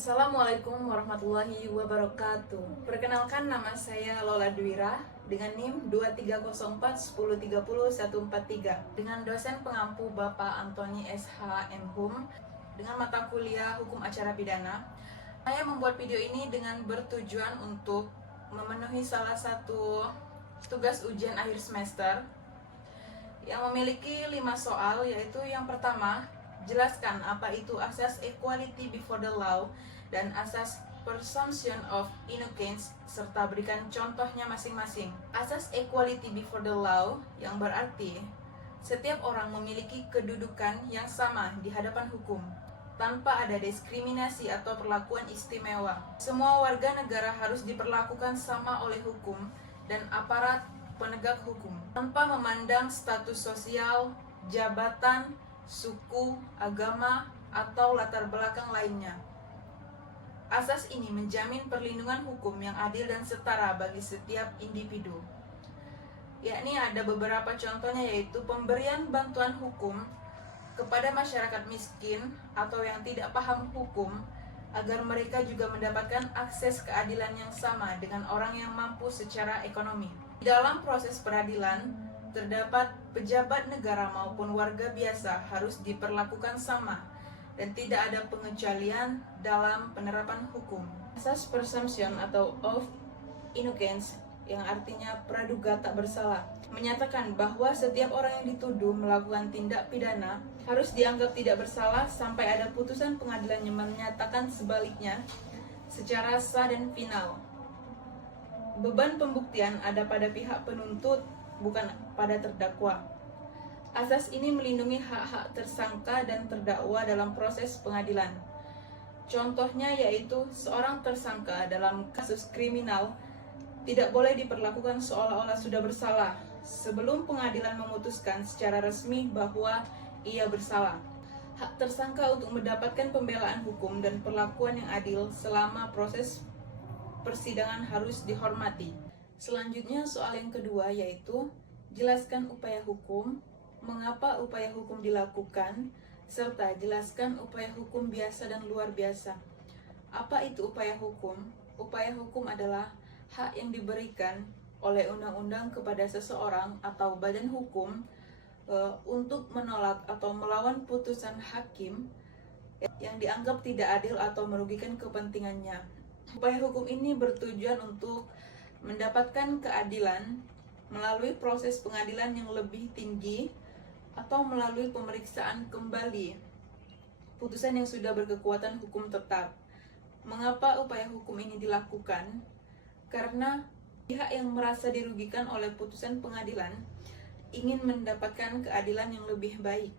Assalamualaikum warahmatullahi wabarakatuh. Perkenalkan, nama saya Lola Dwira dengan NIM 23041030-143 dengan dosen pengampu Bapak Antoni SH MHum dengan mata kuliah Hukum Acara Pidana. Saya membuat video ini dengan bertujuan untuk memenuhi salah satu tugas ujian akhir semester yang memiliki 5 soal, yaitu yang pertama, jelaskan apa itu asas equality before the law dan asas presumption of innocence, serta berikan contohnya masing-masing. Asas equality before the law yang berarti setiap orang memiliki kedudukan yang sama di hadapan hukum tanpa ada diskriminasi atau perlakuan istimewa. Semua warga negara harus diperlakukan sama oleh hukum dan aparat penegak hukum tanpa memandang status sosial, jabatan, suku, agama, atau latar belakang lainnya. Asas ini menjamin perlindungan hukum yang adil dan setara bagi setiap individu. Yakni ada beberapa contohnya, yaitu pemberian bantuan hukum kepada masyarakat miskin atau yang tidak paham hukum agar mereka juga mendapatkan akses keadilan yang sama dengan orang yang mampu secara ekonomi. Dalam proses peradilan, terdapat pejabat negara maupun warga biasa harus diperlakukan sama dan tidak ada pengecualian dalam penerapan hukum. Asas presumption atau of innocence yang artinya praduga tak bersalah menyatakan bahwa setiap orang yang dituduh melakukan tindak pidana harus dianggap tidak bersalah sampai ada putusan pengadilan yang menyatakan sebaliknya secara sah dan final. Beban pembuktian ada pada pihak penuntut, bukan pada terdakwa. Asas ini melindungi hak-hak tersangka dan terdakwa dalam proses pengadilan. Contohnya yaitu seorang tersangka dalam kasus kriminal tidak boleh diperlakukan seolah-olah sudah bersalah sebelum pengadilan memutuskan secara resmi bahwa ia bersalah. Hak tersangka untuk mendapatkan pembelaan hukum dan perlakuan yang adil selama proses persidangan harus dihormati. Selanjutnya soal yang kedua, yaitu jelaskan upaya hukum, mengapa upaya hukum dilakukan, serta jelaskan upaya hukum biasa dan luar biasa. Apa itu upaya hukum? Upaya hukum adalah hak yang diberikan oleh undang-undang kepada seseorang atau badan hukum untuk menolak atau melawan putusan hakim yang dianggap tidak adil atau merugikan kepentingannya. Upaya hukum ini bertujuan untuk mendapatkan keadilan melalui proses pengadilan yang lebih tinggi atau melalui pemeriksaan kembali putusan yang sudah berkekuatan hukum tetap. Mengapa upaya hukum ini dilakukan? Karena pihak yang merasa dirugikan oleh putusan pengadilan ingin mendapatkan keadilan yang lebih baik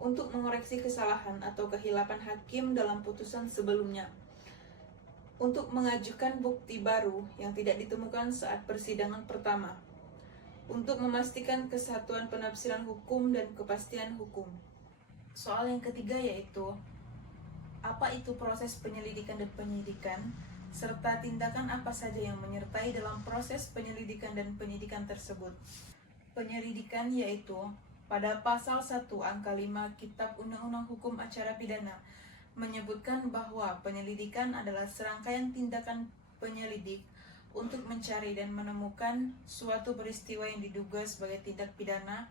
untuk mengoreksi kesalahan atau kehilapan hakim dalam putusan sebelumnya, untuk mengajukan bukti baru yang tidak ditemukan saat persidangan pertama, untuk memastikan kesatuan penafsiran hukum dan kepastian hukum. Soal yang ketiga yaitu apa itu proses penyelidikan dan penyidikan, serta tindakan apa saja yang menyertai dalam proses penyelidikan dan penyidikan tersebut. Penyelidikan yaitu pada pasal 1 angka 5 Kitab Undang-Undang Hukum Acara Pidana menyebutkan bahwa penyelidikan adalah serangkaian tindakan penyelidik untuk mencari dan menemukan suatu peristiwa yang diduga sebagai tindak pidana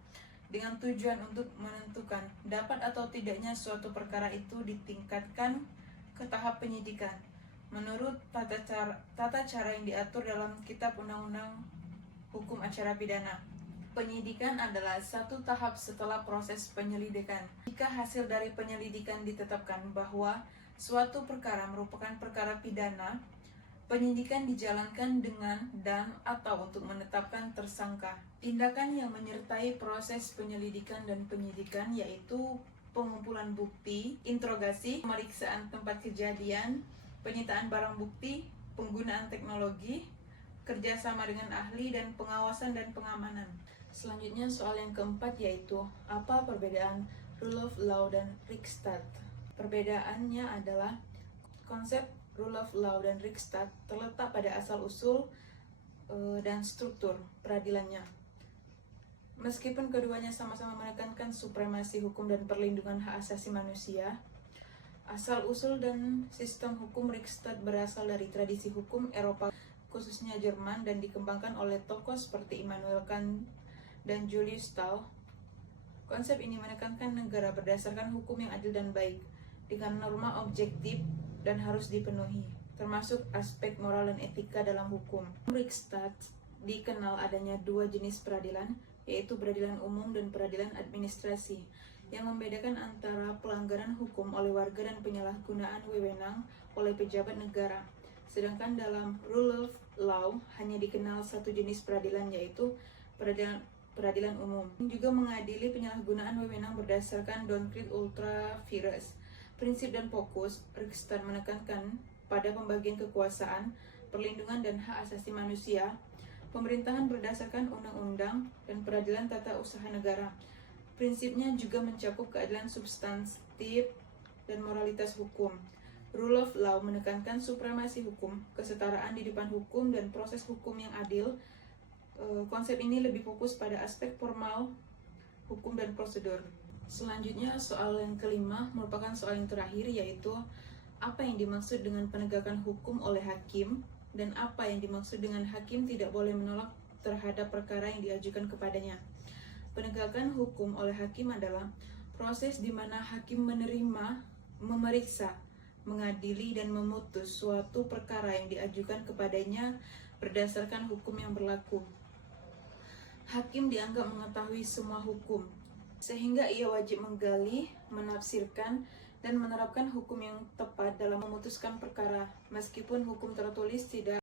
dengan tujuan untuk menentukan dapat atau tidaknya suatu perkara itu ditingkatkan ke tahap penyidikan menurut tata cara yang diatur dalam Kitab Undang-Undang Hukum Acara Pidana. Penyidikan adalah satu tahap setelah proses penyelidikan. Jika hasil dari penyelidikan ditetapkan bahwa suatu perkara merupakan perkara pidana, penyidikan dijalankan dengan dan atau untuk menetapkan tersangka. Tindakan yang menyertai proses penyelidikan dan penyidikan yaitu pengumpulan bukti, interogasi, pemeriksaan tempat kejadian, penyitaan barang bukti, penggunaan teknologi, kerjasama dengan ahli, dan pengawasan dan pengamanan. Selanjutnya soal yang keempat yaitu apa perbedaan rule of law dan Rechtsstaat. Perbedaannya adalah konsep rule of law dan Rechtsstaat terletak pada asal-usul dan struktur peradilannya. Meskipun keduanya sama-sama menekankan supremasi hukum dan perlindungan hak asasi manusia, Asal-usul dan sistem hukum Riksdag berasal dari tradisi hukum Eropa, khususnya Jerman, dan dikembangkan oleh tokoh seperti Immanuel Kant dan Julius Stahl. Konsep ini menekankan negara berdasarkan hukum yang adil dan baik, dengan norma objektif dan harus dipenuhi, termasuk aspek moral dan etika dalam hukum. Riksdag dikenal adanya dua jenis peradilan, yaitu peradilan umum dan peradilan administrasi, yang membedakan antara pelanggaran hukum oleh warga dan penyalahgunaan wewenang oleh pejabat negara. Sedangkan dalam rule of law hanya dikenal satu jenis peradilan, yaitu peradilan umum. Juga mengadili penyalahgunaan wewenang berdasarkan doctrine ultra vires. Prinsip dan fokus Riksdag menekankan pada pembagian kekuasaan, perlindungan dan hak asasi manusia, pemerintahan berdasarkan undang-undang, dan peradilan tata usaha negara. Prinsipnya juga mencakup keadilan substantif dan moralitas hukum. Rule of law menekankan supremasi hukum, kesetaraan di depan hukum, dan proses hukum yang adil. Konsep ini lebih fokus pada aspek formal hukum dan prosedur. Selanjutnya, soal yang kelima merupakan soal yang terakhir, yaitu apa yang dimaksud dengan penegakan hukum oleh hakim, dan apa yang dimaksud dengan hakim tidak boleh menolak terhadap perkara yang diajukan kepadanya. Penegakan hukum oleh hakim adalah proses di mana hakim menerima, memeriksa, mengadili, dan memutus suatu perkara yang diajukan kepadanya berdasarkan hukum yang berlaku. Hakim dianggap mengetahui semua hukum, sehingga ia wajib menggali, menafsirkan, dan menerapkan hukum yang tepat dalam memutuskan perkara, meskipun hukum tertulis tidak